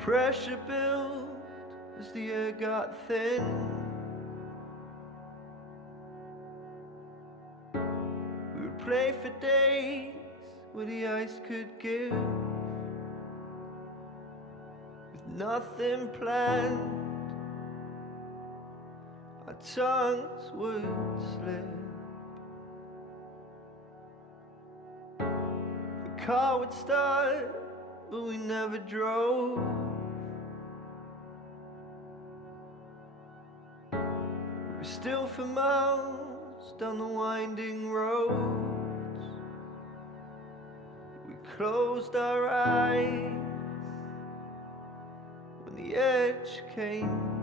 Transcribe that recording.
Pressure built as the air got thin. We would play for days where the ice could give, with nothing planned. Our tongues would slip. The car would start, but we never drove. We were still for miles down the winding roads. We closed our eyes when the edge came.